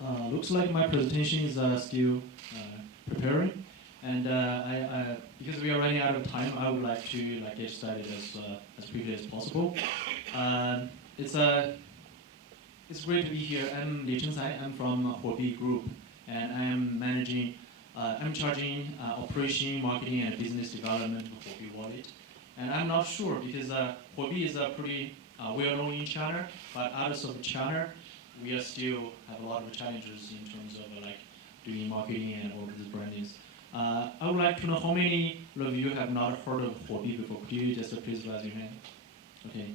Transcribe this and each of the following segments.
Looks like my presentation is still preparing, and because we are running out of time, I would like to get started as quickly as possible. It's great to be here. I'm Li Chengcai. I'm from Huobi Group, and I'm charging operation, marketing, and business development for Huobi Wallet. And I'm not sure because Huobi is pretty well-known in China, but outside of China, we still have a lot of challenges in terms of doing marketing and all these brandings. I would like to know how many of you have not heard of Huobi before. Could you just please raise your hand? Okay.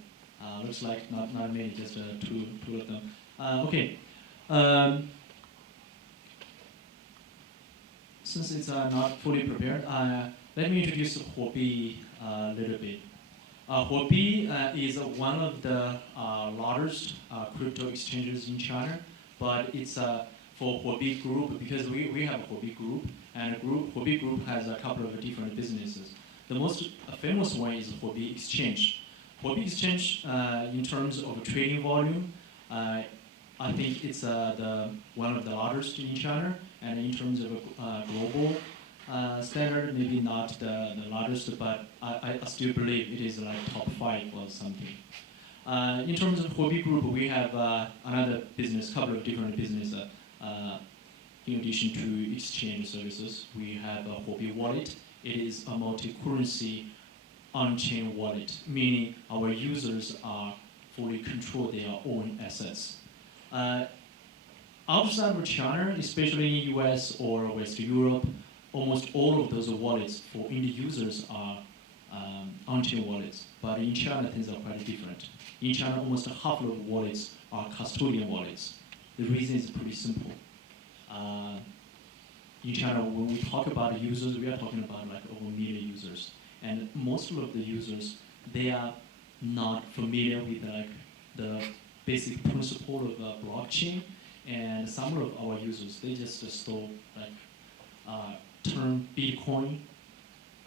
Looks like not many, just two of them. Okay. Since it's not fully prepared, let me introduce Huobi a little bit. Huobi is one of the largest crypto exchanges in China, but it's for Huobi Group because we have a Huobi Group, and Huobi Group has a couple of different businesses. The most famous one is Huobi Exchange. Huobi Exchange, in terms of trading volume, I think it's one of the largest in China, and in terms of global standard, maybe not the largest, but I still believe it is like top 5 or something. In terms of Huobi Group, we have another business, couple of different businesses. In addition to exchange services, we have a Huobi Wallet. It is a multi-currency on-chain wallet, meaning our users are fully control their own assets. Outside of China, especially in US or West Europe, almost all of those wallets for end users are on-chain wallets. But in China, things are quite different. In China, almost half of wallets are custodian wallets. The reason is pretty simple. In China, when we talk about users, we are talking about over 1 million users. And most of the users, they are not familiar with the basic principle of blockchain. And some of our users, they just store turn Bitcoin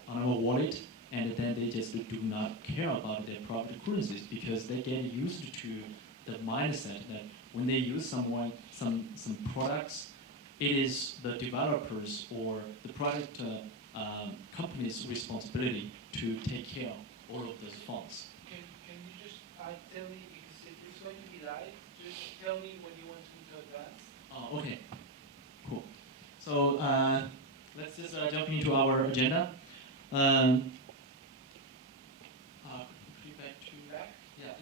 on our wallet, and then they just do not care about their private currencies because they get used to the mindset that when they use some products, it is the developers or the product company's responsibility to take care of all of those funds. Can you just tell me, because it's going to be live, just tell me when you want me to advance? Oh, okay. Cool. So let's just jump into our agenda. Back? Yeah.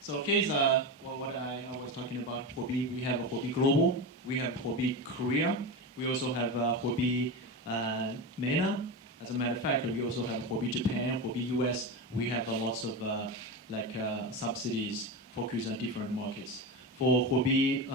So here's what I was talking about. Huobi, we have Huobi Global, we have Huobi Korea, we also have Huobi MENA. As a matter of fact, we also have Huobi Japan, Huobi US. We have lots of subsidies focused on different markets. For Huobi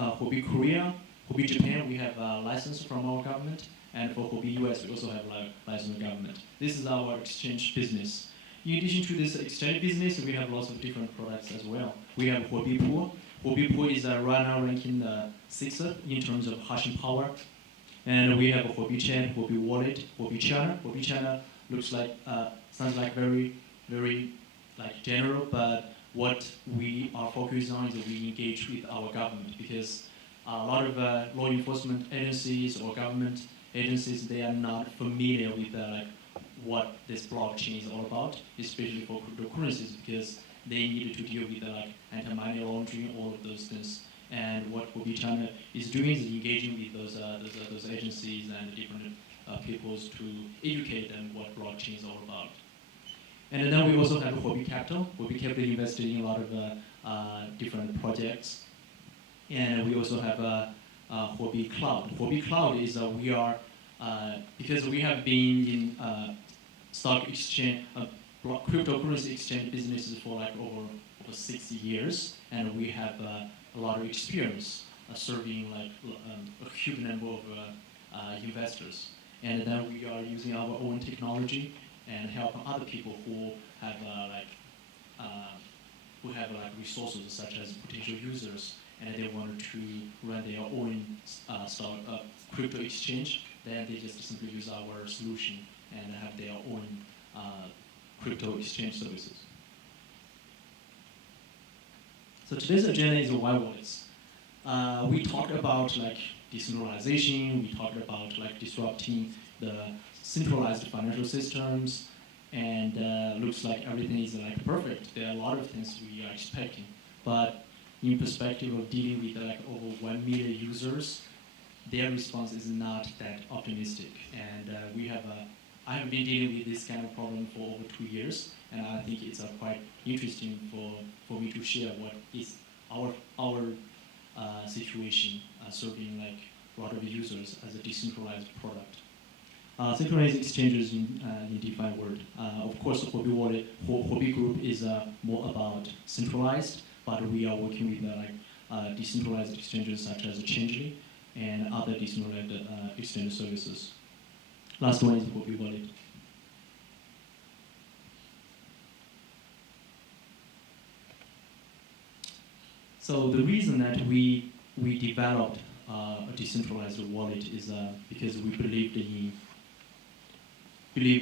Korea, Huobi Japan, we have a license from our government, and for Huobi US, we also have license from government. This is our exchange business. In addition to this exchange business, we have lots of different products as well. We have Huobi Pool. Huobi Pool is right now ranking 6th in terms of hashing power. And we have Huobi Chain, Huobi Wallet, Huobi China. Huobi China looks like, sounds like very, very general, but what we are focused on is that we engage with our government because a lot of law enforcement agencies or government agencies, they are not familiar with what this blockchain is all about, especially for cryptocurrencies, because they needed to deal with anti-money laundering, all of those things. And what Huobi China is doing is engaging with those agencies and different peoples to educate them what blockchain is all about. And then we also have Huobi Capital. Huobi Capital invested in a lot of different projects. And we also have Huobi Cloud. Huobi Cloud is we are, because we have been in stock exchange, cryptocurrency exchange businesses for over 6 years, and we have a lot of experience serving a huge number of investors. And then we are using our own technology and helping other people who have resources such as potential users, and they want to run their own crypto exchange. Then they just simply use our solution and have their own crypto exchange services. So today's agenda is why wallets. We talked about like decentralization. We talked about like disrupting the centralized financial systems, and looks like everything is like perfect. There are a lot of things we are expecting, but in perspective of dealing with like over 1 million users, their response is not that optimistic. And I have been dealing with this kind of problem for over 2 years, and I think it's quite interesting for me to share what is our situation serving like a lot of users as a decentralized product. Centralized exchanges in DeFi world. Of course, Huobi Wallet, Huobi Group is more about centralized, but we are working with decentralized exchanges such as Changely and other decentralized exchange services. Last one is Huobi Wallet. So the reason that we developed a decentralized wallet is because we believed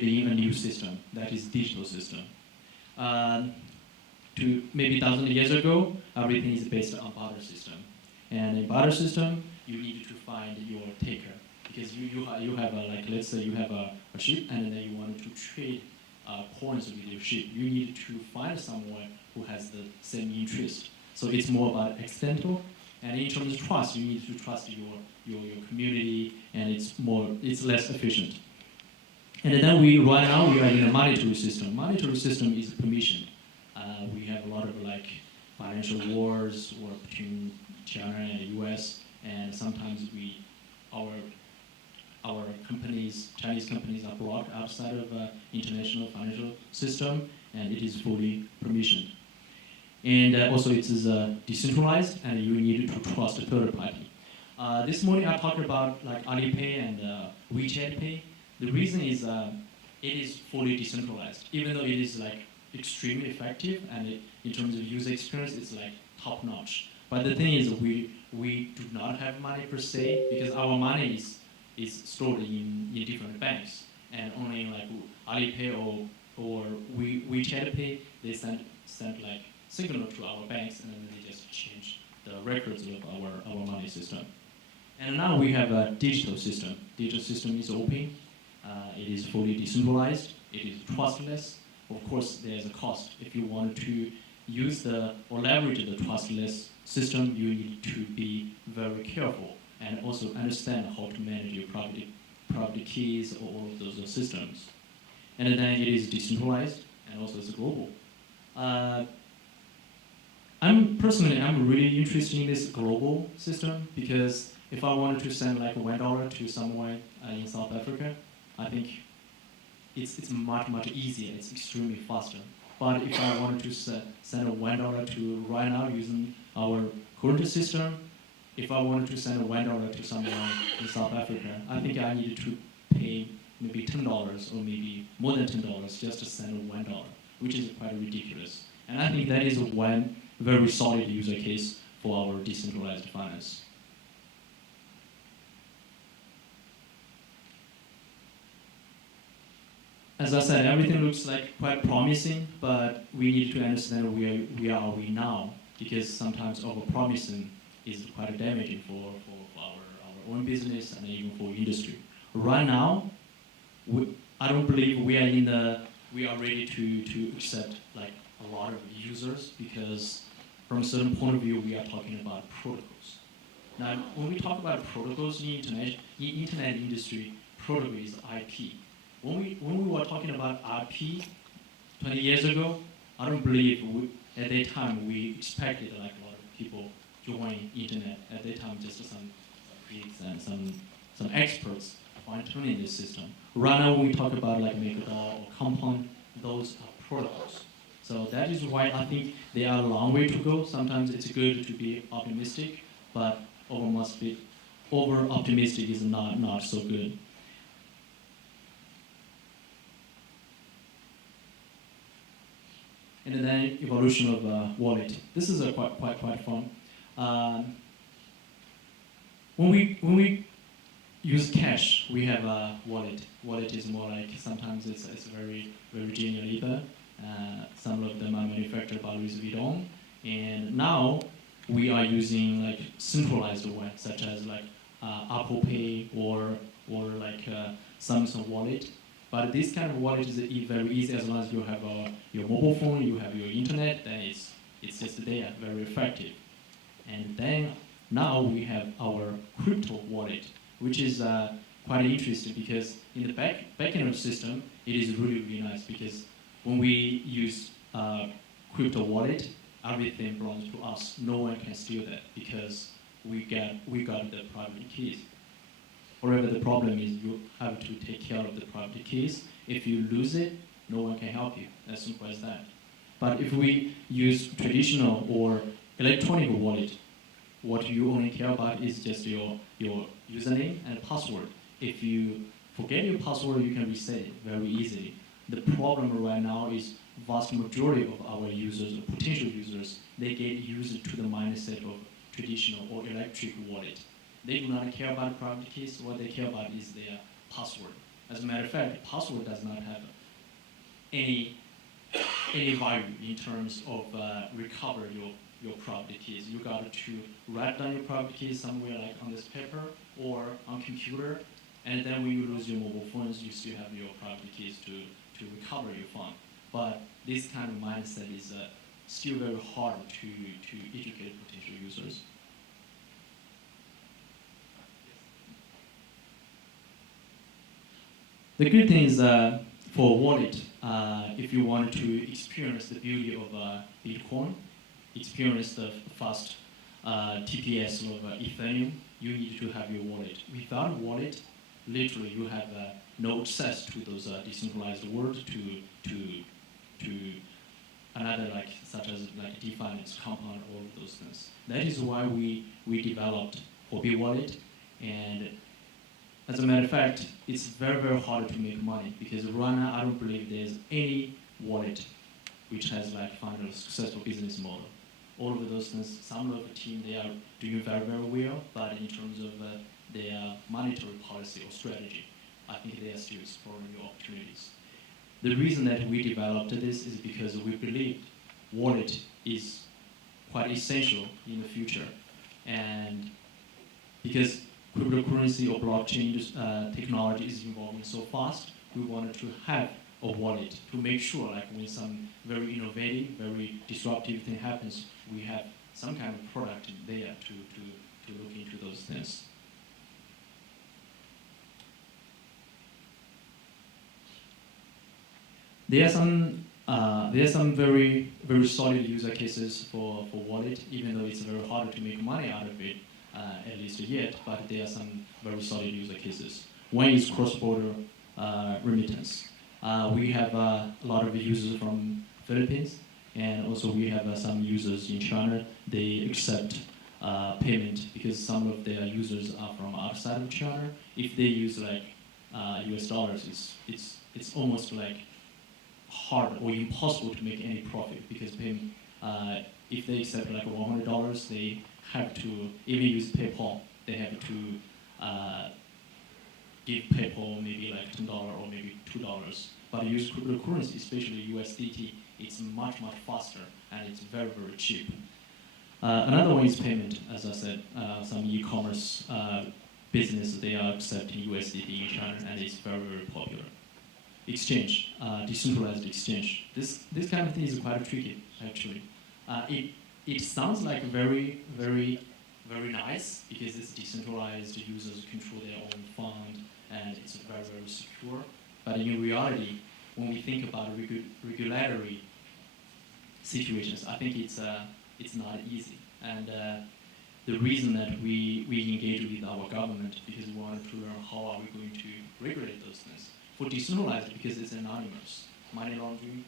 in a new system, that is digital system. To maybe 1,000 years ago, everything is based on barter system. And in barter system, you need to find your taker. Because you have like, let's say you have a ship and then you want to trade coins with your ship. You need to find someone who has the same interest. So it's more about accidental. And in terms of trust, you need to trust your community, and it's less efficient. And then right now we are in a monetary system. Monetary system is permissioned. We have a lot of like financial wars or between China and the US, and sometimes our companies, Chinese companies, are blocked outside of international financial system, and it is fully permissioned. And also it is decentralized, and you need to trust a third party. This morning I talked about like Alipay and WeChat Pay. The reason is it is fully decentralized, even though it is like extremely effective, and in terms of user experience, it's like top notch. But the thing is, we do not have money per se, because our money is stored in different banks, and only in like Alipay or WeChat Pay, they send like signal to our banks, and then they just change the records of our money system. And now we have a digital system. Digital system is open. It is fully decentralized. It is trustless. Of course, there's a cost. If you want to use or leverage the trustless system, you need to be very careful and also understand how to manage your private keys or all of those systems. And then it is decentralized, and also it's global. I'm really interested in this global system, because if I wanted to send like $1 to someone in South Africa, I think it's much easier. It's extremely faster. But if I wanted to send $1 to right now using our current system, if I wanted to send $1 to someone in South Africa, I think I needed to pay maybe $10 or maybe more than $10 just to send $1, which is quite ridiculous. And I think that is one very solid user case for our decentralized finance. As I said, everything looks like quite promising, but we need to understand where are we now, because sometimes over-promising is quite damaging for our own business and even for industry. Right now, I don't believe we are ready to accept like a lot of users, because from a certain point of view, we are talking about protocols. Now, when we talk about protocols in internet industry, protocol is IP. When we were talking about IP 20 years ago, I don't believe at that time we expected like a lot of people join internet. At that time, just some geeks and some experts fine-tuning this system. Right now, when we talk about like MakerDAO or Compound, those are protocols. So that is why I think they are a long way to go. Sometimes it's good to be optimistic, but over optimistic is not so good. And then evolution of wallet. This is quite fun. When we use cash, we have a wallet. Wallet is more like, sometimes it's very genuine. Some of them are manufactured by Louis Vuitton. And now we are using like centralized one, such as like Apple Pay or like Samsung Wallet. But this kind of wallet is very easy as long as you have your mobile phone, you have your internet, then it's just there, very effective. And then now we have our crypto wallet, which is quite interesting because in the back end of the system, it is really, really nice because when we use crypto wallet, everything belongs to us. No one can steal that because we got the private keys. However, the problem is you have to take care of the private keys. If you lose it, no one can help you. As simple as that. But if we use traditional or electronic wallet, what you only care about is just your username and password. If you forget your password, you can reset it very easily. The problem right now is vast majority of our users, or potential users, they get used to the mindset of traditional or electric wallet. They do not care about private keys. What they care about is their password. As a matter of fact, password does not have any value in terms of recover your private keys. You got to write down your private keys somewhere like on this paper or on computer, and then when you lose your mobile phones, you still have your private keys to recover your phone. But this kind of mindset is still very hard to educate potential users. The good thing is for wallet, if you want to experience the beauty of Bitcoin, experience the fast TPS of Ethereum, you need to have your wallet. Without a wallet, literally you have no access to those decentralized world to another like such as like DeFiance, compound, all of those things. That is why we developed Huobi Wallet, and as a matter of fact, it's very, very hard to make money because right now I don't believe there's any wallet which has like found a successful business model. All of those things, some of the team, they are doing very, very well, but in terms of their monetary policy or strategy, I think they are still exploring new opportunities. The reason that we developed this is because we believe wallet is quite essential in the future, and because cryptocurrency or blockchain technology is evolving so fast, we wanted to have a wallet to make sure, like when some very innovative, very disruptive thing happens, we have some kind of product there to look into those things. There are some very, very solid user cases for wallet, even though it's very hard to make money out of it, at least yet, but there are some very solid user cases. One is cross-border remittance. We have a lot of users from Philippines, and also we have some users in China. They accept payment because some of their users are from outside of China. If they use like US dollars, it's almost like hard or impossible to make any profit because payment, if they accept like $100, they have to, even use PayPal, they have to give PayPal maybe like $10 or maybe $2. But use cryptocurrency, especially USDT, it's much, much faster and it's very, very cheap. Another one is payment, as I said, some e-commerce business, they are accepting USDT in China and it's very, very popular. Exchange, decentralized exchange. This kind of thing is quite tricky, actually. It sounds like very, very, very nice because it's decentralized, users control their own fund, and it's very, very secure. But in reality, when we think about regulatory situations, I think it's not easy. And the reason that we engage with our government because we wanted to learn how are we going to regulate those things. For decentralized, because it's anonymous, money laundering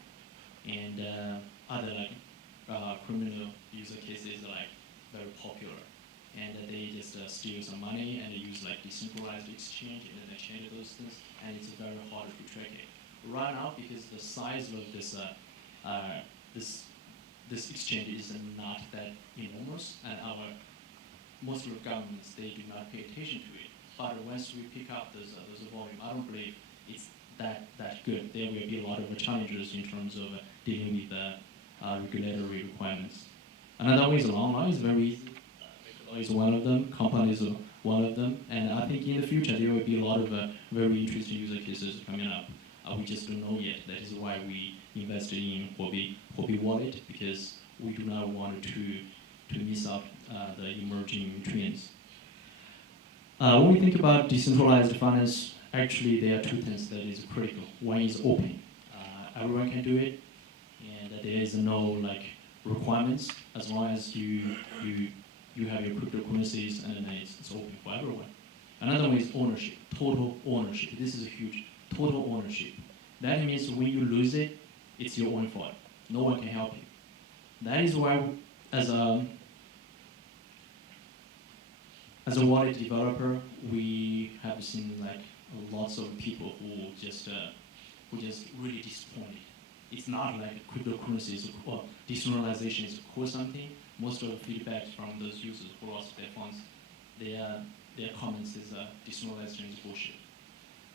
and other like criminal user cases are like very popular, and they just steal some money and they use like decentralized exchange and then they change those things, and it's very hard to track it. Right now, because the size of this exchange is not that enormous, and most of the governments they do not pay attention to it. But once we pick up those volume, I don't believe it's that good. There will be a lot of challenges in terms of dealing with the regulatory requirements. Another way is long law is very easy. Law is one of them. Compound is one of them. And I think in the future there will be a lot of very interesting user cases coming up. We just don't know yet. That is why we invested in Huobi Wallet, because we do not want to miss out the emerging trends. When we think about decentralized finance, actually there are two things that is critical. One is open. Everyone can do it, and there is no requirements as long as you have your cryptocurrencies, and then it's open for everyone. Another one is ownership, total ownership. This is a huge total ownership. That means when you lose it, it's your own fault. No one can help you. That is why, as a wallet developer, we have seen lots of people who just really disappointed. It's not like cryptocurrencies or decentralization is core something. Most of the feedback from those users who lost their funds, their comments is decentralization is bullshit.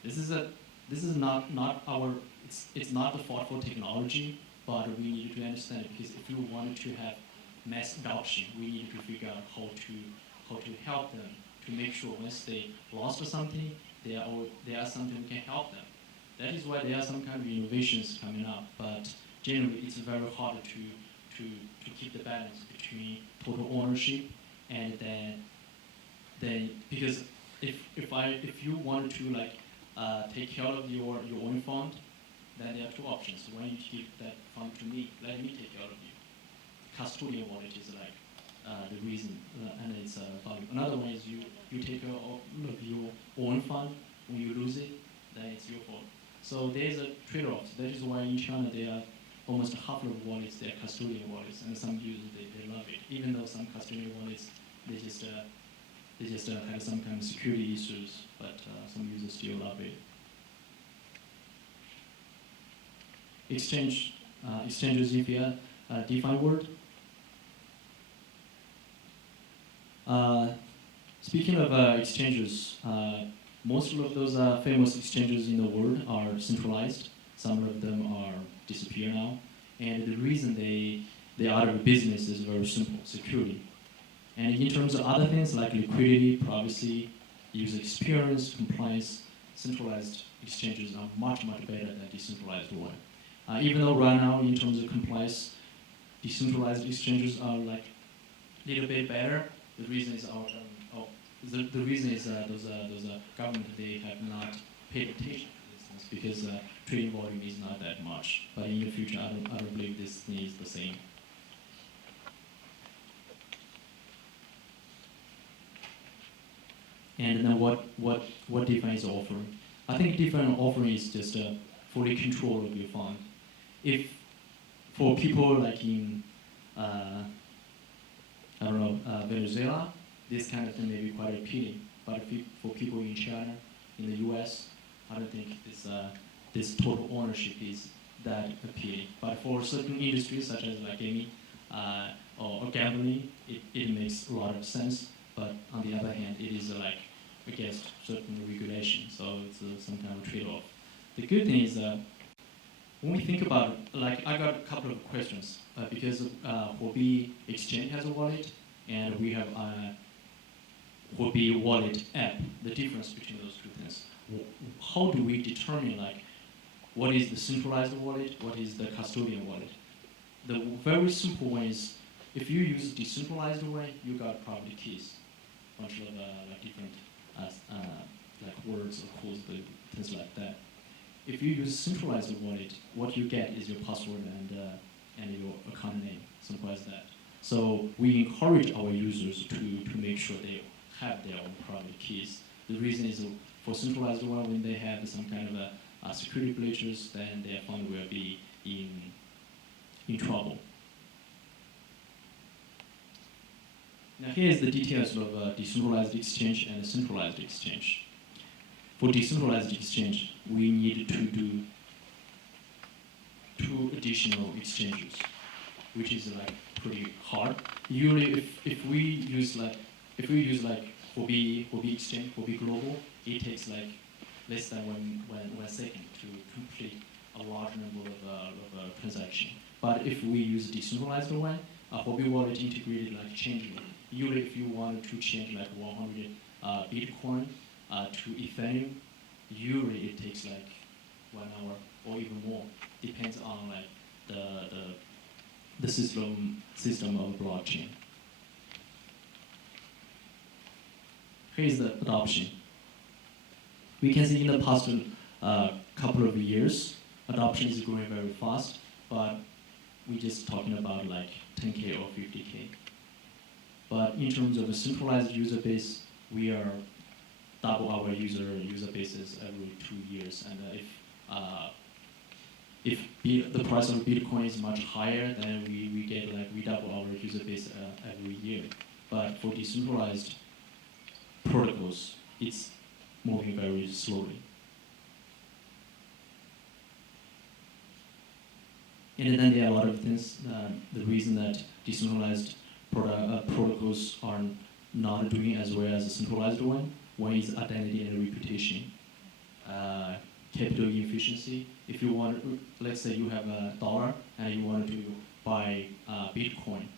This is not our. It's not the fault for technology, but we need to understand it, because if we wanted to have mass adoption, we need to figure out how to help them to make sure once they lost something, there are something we can help them. That is why there are some kind of innovations coming up, but generally it's very hard to keep the balance between total ownership and then because if you wanted to take care of your own fund, then there are two options. One, you give that fund to me, let me take care of you. Custodian wallet is the reason, and it's value. Another one is you take care of your own fund. When you lose it, then it's your fault. So there's a trade-off. That is why in China there are almost half of wallets, they're custodian wallets, and some users they love it. Even though some custodian wallets they just have some kind of security issues, but some users still love it. Exchanges in the DeFi world. Speaking of exchanges, most of those famous exchanges in the world are centralized. Some of them are disappear now, and the reason they are out of business is very simple: security. And in terms of other things like liquidity, privacy, user experience, compliance, centralized exchanges are much better than decentralized one. Even though right now, in terms of compliance, decentralized exchanges are a little bit better. The reason is those government they have not paid attention to this things, because trading volume is not that much. But in the future, I don't believe this thing is the same. And then what DeFi is offering? I think DeFi offering is just fully control of your fund. If for people like in Venezuela, this kind of thing may be quite appealing. But for people in China, in the US, I don't think this total ownership is that appealing. But for certain industries such as gaming or gambling, it makes a lot of sense. But on the other hand, it is against certain regulation, so it's some kind of trade-off. The good thing is that when we think about I got a couple of questions because Huobi Exchange has a wallet, and we have a Huobi Wallet app. The difference between those two things. How do we determine what is the centralized wallet, what is the custodian wallet? The very simple one is if you use decentralized way, you got private keys, bunch of different words or codes, things like that. If you use centralized wallet, what you get is your password and your account name, simple as that. So we encourage our users to make sure they have their own private keys. The reason is for centralized one, when they have some kind of security breaches, then their fund will be in trouble. Now here's the details of decentralized exchange and centralized exchange. For decentralized exchange, we need to do 2 additional exchanges, which is pretty hard. Usually, if we use Huobi Exchange, Huobi Global, it takes less than one second to complete a large number of transactions. But if we use decentralized one, Huobi Wallet integrated like changing. Usually, if you wanted to change like 100 Bitcoin to Ethereum, usually it takes like 1 hour or even more. Depends on like the system of blockchain. Here's the adoption. We can see in the past couple of years, adoption is growing very fast, but we're just talking about like 10K or 50K. But in terms of a centralized user base, we are double our user bases every 2 years. And if the price of Bitcoin is much higher, then we double our user base every year. But for decentralized protocols, it's moving very slowly. And then there are a lot of things. The reason that decentralized protocols are not doing as well as a centralized one. One is identity and reputation. Capital efficiency. If you want, let's say you have $1 and you want to buy Bitcoin,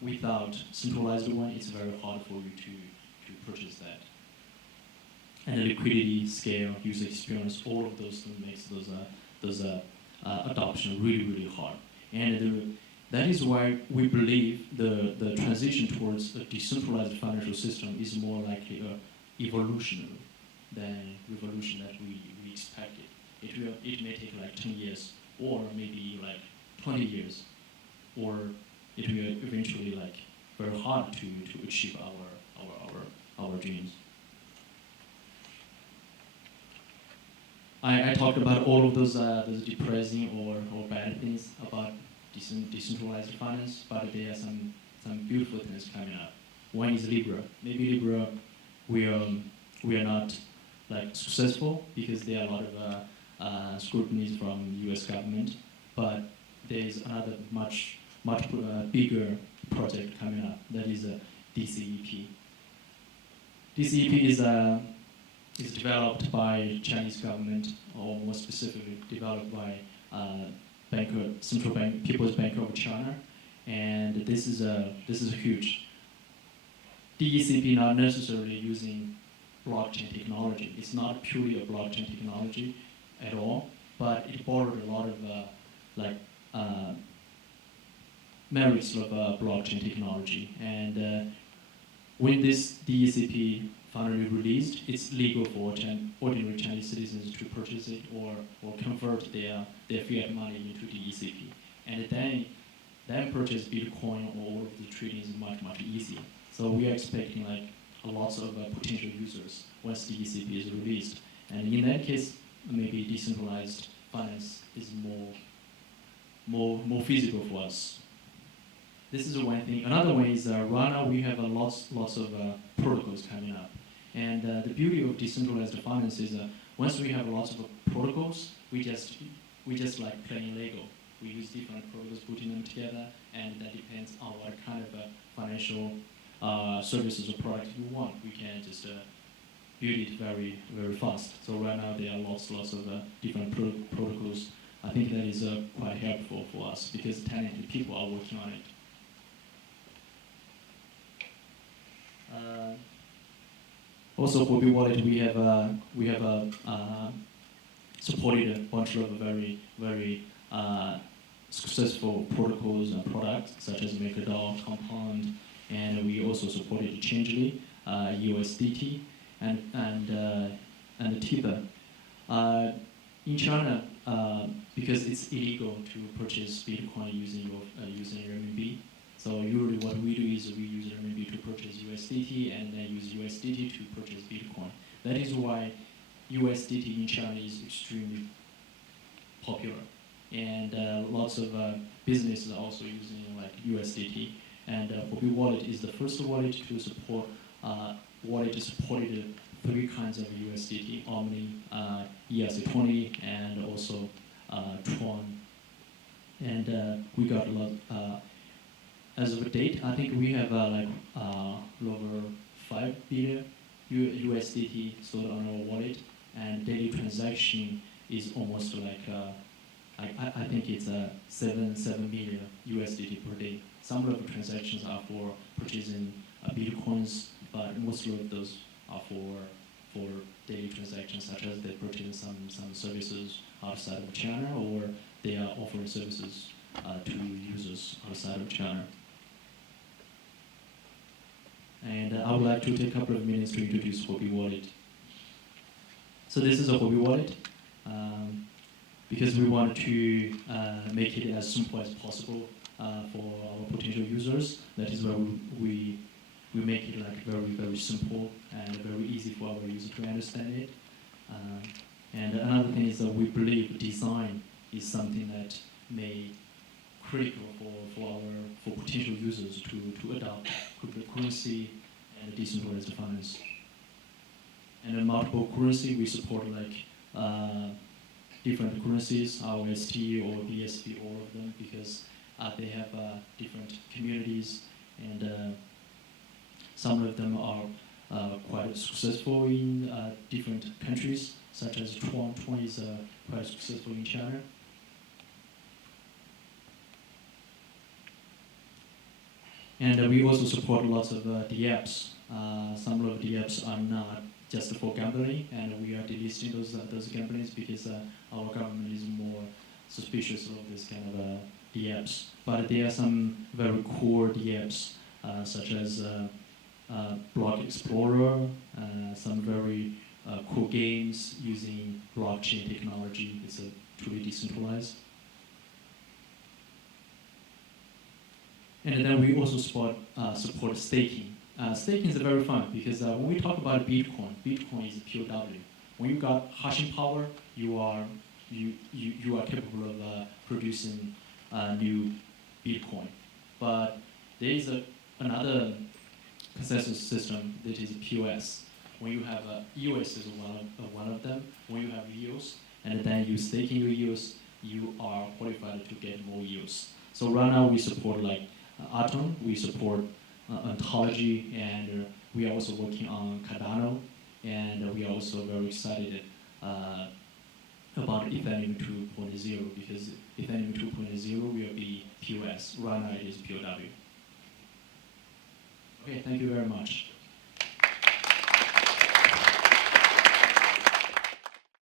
without centralized one, it's very hard for you to purchase that. And liquidity, scale, user experience, all of those things makes those adoption really, really hard. And that is why we believe the transition towards a decentralized financial system is more likely evolutionary than revolution that we expected. It may take like 10 years or maybe like 20 years, or it will eventually like very hard to achieve our dreams. I talked about all of those depressing or bad things about decentralized finance, but there are some beautiful things coming up. One is Libra. Maybe Libra, we are not like successful because there are a lot of scrutinies from U.S. government, but there is another much bigger project coming up. That is DCEP. DCEP is developed by Chinese government, or more specifically developed by Central Bank, People's Bank of China, and this is huge. DECP not necessarily using blockchain technology. It's not purely a blockchain technology at all, but it borrowed a lot of merits of blockchain technology. And when this DECP finally released, it's legal for ordinary Chinese citizens to purchase it or convert their fiat money into DECP. And then purchase Bitcoin or all of the trading is much easier. So we are expecting like lots of potential users once DECP is released. And in that case, maybe decentralized finance is more feasible for us. This is one thing. Another one is right now we have lots of protocols coming up. And the beauty of decentralized finance is once we have lots of protocols, we just like playing Lego. We use different protocols, putting them together, and that depends on what kind of financial services or product you want. We can just build it very, very fast. So right now there are lots of different protocols. I think that is quite helpful for us because talented people are working on it. Also, Huobi Wallet, we have supported a bunch of very successful protocols and products such as MakerDAO, Compound, and we also supported Changely, EOSDT, and Tether. In China, because it's illegal to purchase Bitcoin using renminbi, so usually what we do is we use renminbi to purchase USDT and then use USDT to purchase Bitcoin. That is why USDT in China is extremely popular, and lots of businesses are also using like USDT. And Huobi Wallet is the first wallet to support supported 3 kinds of USDT: Omni, ERC20, and also Tron. And we got a lot. As of date, I think we have over 5 billion USDT stored on our wallet, and daily transaction is almost like I think it's 7 million USDT per day. some of the transactions are for purchasing Bitcoins, but most of those are for daily transactions, such as they purchase some services outside of China, or they are offering services to users outside of China. And I would like to take a couple of minutes to introduce Huobi Wallet. So this is a Huobi Wallet, because we want to make it as simple as possible for our potential users. That is why we make it like very, very simple and very easy for our users to understand it. And another thing is that we believe design is something that may critical for potential users to adopt cryptocurrency and decentralized finance. And in multiple currency, we support like different currencies, RST or BSV, all of them, because they have different communities, and some of them are quite successful in different countries, such as Tuan is quite successful in China. And we also support lots of the apps. Some of the apps are not just for gambling, and we are delisting those gamblings because our government is more suspicious of this kind of the apps. But there are some very cool apps, such as Block Explorer, some very cool games using blockchain technology. It's truly decentralized. And then we also support staking. Staking is very fun because when we talk about Bitcoin is POW. When you got hashing power, you are capable of producing new Bitcoin. But there is another consensus system that is POS. When you have EOS is one of them. When you have EOS and then you stake in your EOS, you are qualified to get more EOS. So right now we support like Atom, we support Ontology, and we are also working on Cardano, and we are also very excited about Ethereum 2.0 because Ethereum 2.0 will be POS. Right now it is POW. Okay, thank you very much.